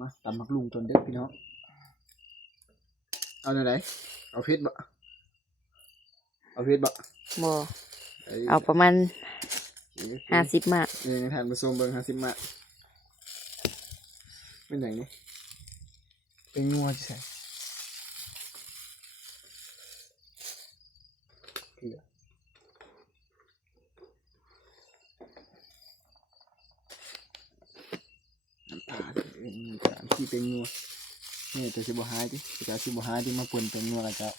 มาตำมักลุงจนเด็กพี่น้องเอาไหนเอาเพชรบ่เอาเพชรบ่บ่เอาประมาณ50 มากนี่ทานผสมเบิ่ง50 มากเป็นอย่างนี้เป็นงัวใช่เกลือน้ำตาลที่เป็นงัวนี่ตัวชิบหายดิจะชิบหายที่มาปนเป็นงัวกับเจ้า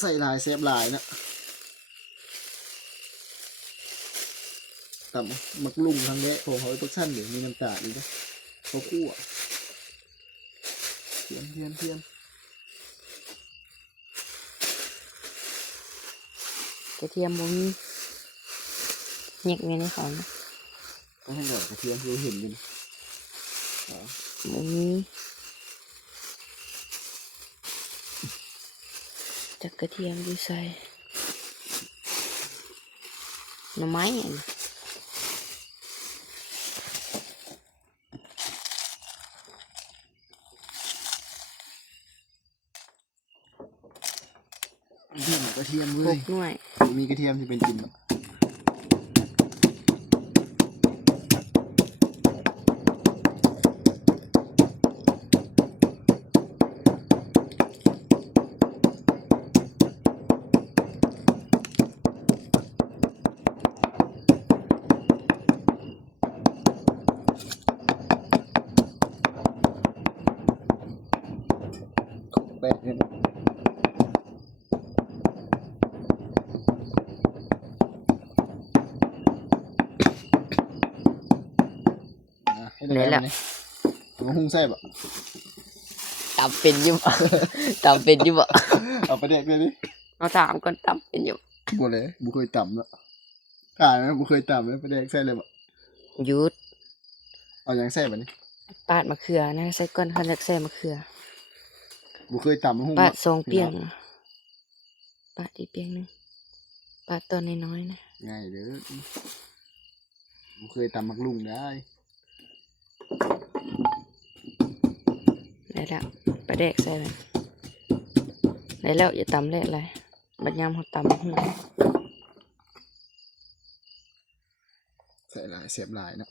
ใส่ลายเซฟลายนะตับมักลุ่มทางเนี้ยผมเขาตัวสั้นเดี๋ยวมีน้ำตาลอีกนะเขาคั่วเทียมกระเทียมบ่มีแยกไว้ในเขานะต้องให้หน่อยกระเทียมเราเห็นกันบ่มีจักกระเทียมอยู่ใส่หน่อไม้กระเทียมเลยหน่วยมีกระเทียมที่เป็นกลิ่นแปะเนี่ยเลยแหละมันหุ้งไส้บ่ตำเป็นอยู่บ่ตำเป็นอยู่บ่เอาไปเด็กเลยดิเอาถามก่อนตำเป็นอยู่บ่เลยบ่เคยต่ำแล้วถ่ายไหมบ่เคยต่ำเลยไปเด็กไส้เลยบ่หยุดเอาอย่างไส้แบบนี้ปาดมะเขือนะใส่ก้อนเขาเรียกใส่มะเขือบ่เคยต่ำหุ้งปาด2 เปียงปาดอีกเปียงนึงปาดตอนน้อยๆนะง่ายเด้อบ่เคยต่ำมักลุงได้แล้วปลาแดกใส่เลยได้แล้วอย่าตำเละเลยบัดยำเขาตำหัวใส่ลายเสียบลายเนาะ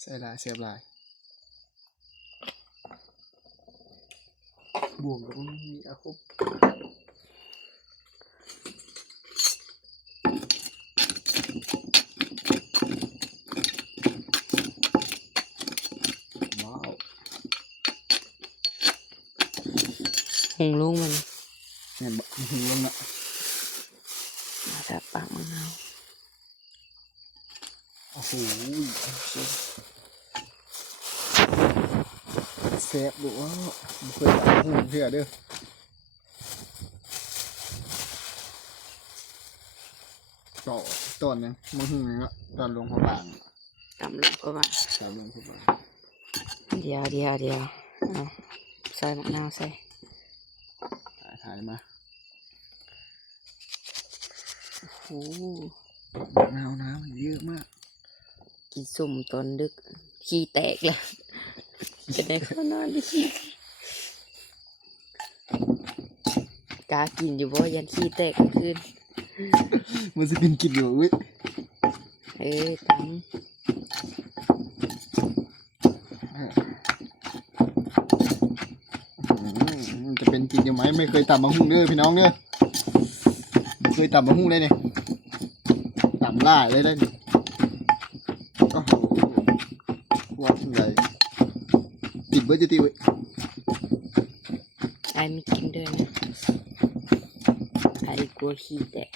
ใส่ลายเสียบลายบวกกับมันมีอาคบหุงลุงมันเนี่ยบะหุงลุงเนาะมาแต่ปากมันเอาโอ้โหแซ่บดูว่าเคยตัดหุงเพื่อเด้อต่อต้นเนี่ยมันหุงเนี่ยตอนลงพอบางตำลงก็มาตอนลงพอบางเดี๋ยวเอาใส่มะนาวใส่ถ่ายมาโอ้โหมะนาวน้ำเยอะมากกินสุ่มตอนดึกขี้แตกเลยจะได้ข้าวนอนดิกากินอยู่บ่ยันขี้แตกคืนมันจะกินอยู่เว้ยตำจะเป็นกินอยู่ไหมไม่เคยตำมะฮุ่งเด้อพี่น้องเด้อไม่เคยตำมะฮุ่งเลยเนี่ยตำล่าเลยได้เนี่ยโอ้โหวัดอะไรติดเบอร์จะตีไว้ไอ้ไม่กินด้วยนะไอ้กลัวขี้แตก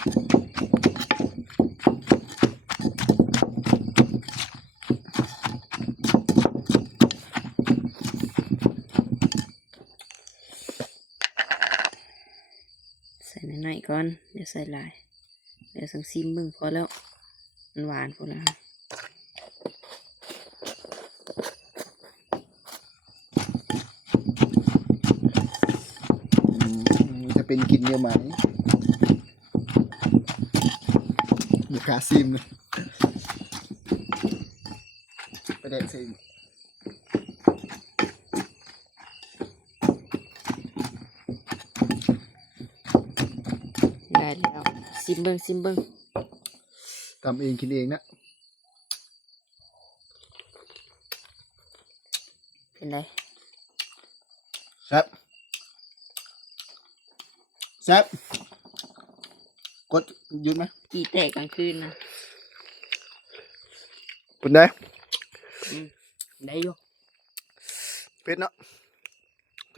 ใส่หน่อยๆก่อนเดี๋ยวใส่ลายเดี๋ยวสังซิมมึงพอแล้วมันหวานพอแล้วจะเป็นกินเยอะไหมมีคาซิมเลย ประเด็นสิได้แล้วซิมเบิ่ง ทำเองกินเองนะ เป็นไร แซ่บแซ่บกดหยุดไหม กี่แตกกลางคืนนะ เป็นได้ ได้อยู่ เป็ดเนาะโอเค